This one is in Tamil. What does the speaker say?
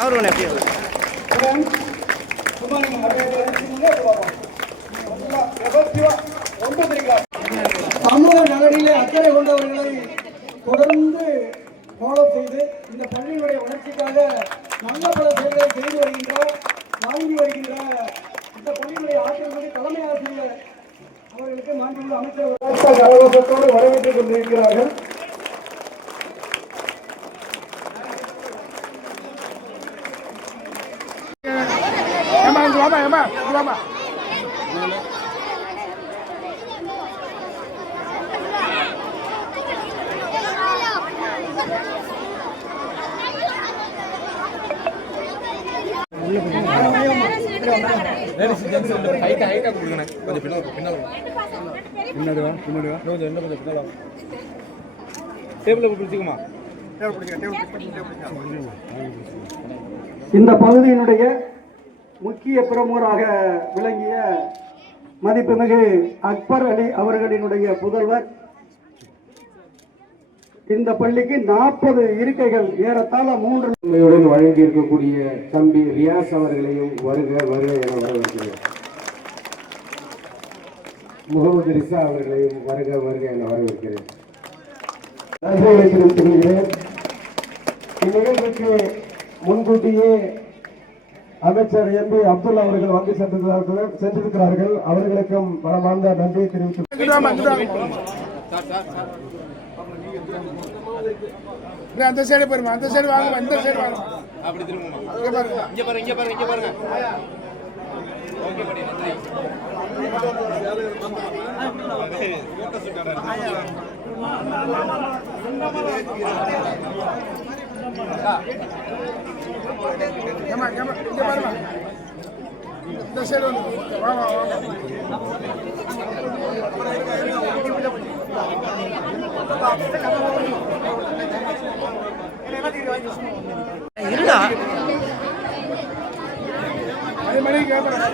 சமூக நலனிலே அக்கறை கொண்டவர்களை தொடர்ந்து ஃபாலோ செய்து இந்த பள்ளியினுடைய வளர்ச்சிக்காக நல்ல பல செயல்களை செய்து வருகின்றார் வாங்கி வருகின்ற இந்த பள்ளியினுடைய ஆசிரியர்களுக்கு தலைமை ஆசிரியர் அவர்களுக்கு மாண்புமிகு அமைச்சர் கரகோஷத்தோடு வரவேற்றுக் கொண்டிருக்கிறார்கள். இந்த பகுதியினுடைய முக்கிய பிரமுகராக விளங்கிய மதிப்புமிகு அக்பர் அலி அவர்களினுடைய புதல்வர் இந்த பள்ளிக்கு 40 இருக்கைகள் ஏறத்தாழ 3 வழங்கி இருக்கக்கூடிய தம்பி ரியாஸ் அவர்களையும் வருக வருக என வரவேற்கிறேன். முகமது ரிசா அவர்களையும் வருக வருக என வரவேற்கிறேன். நன்றிகளை தெரிவித்துக் இந்நிகழ்ச்சிக்கு முன்கூட்டியே அமைச்சர் எம்பி அப்துல்லா அவர்கள் வந்து சென்றிருக்கிறார்கள். அவர்களுக்கும் மனமார்ந்த நன்றியை தெரிவித்து அந்த சைடு பாருங்க, அந்த சைடு வாங்க, இந்த சைடு வாங்க. அப்படி திரும்புமா? இங்க பாருங்க, இங்க பாருங்க, இங்க பாருங்க, இங்க பாருங்க. ஓகே படி, நன்றி. போட்டோ ஷூட் ஆடுறாங்க. ஏமா ஏமா இங்க பாருங்க. இந்த சைடு வந்து வாங்க வாங்க. இருடா அதே மாதிரி கேமரா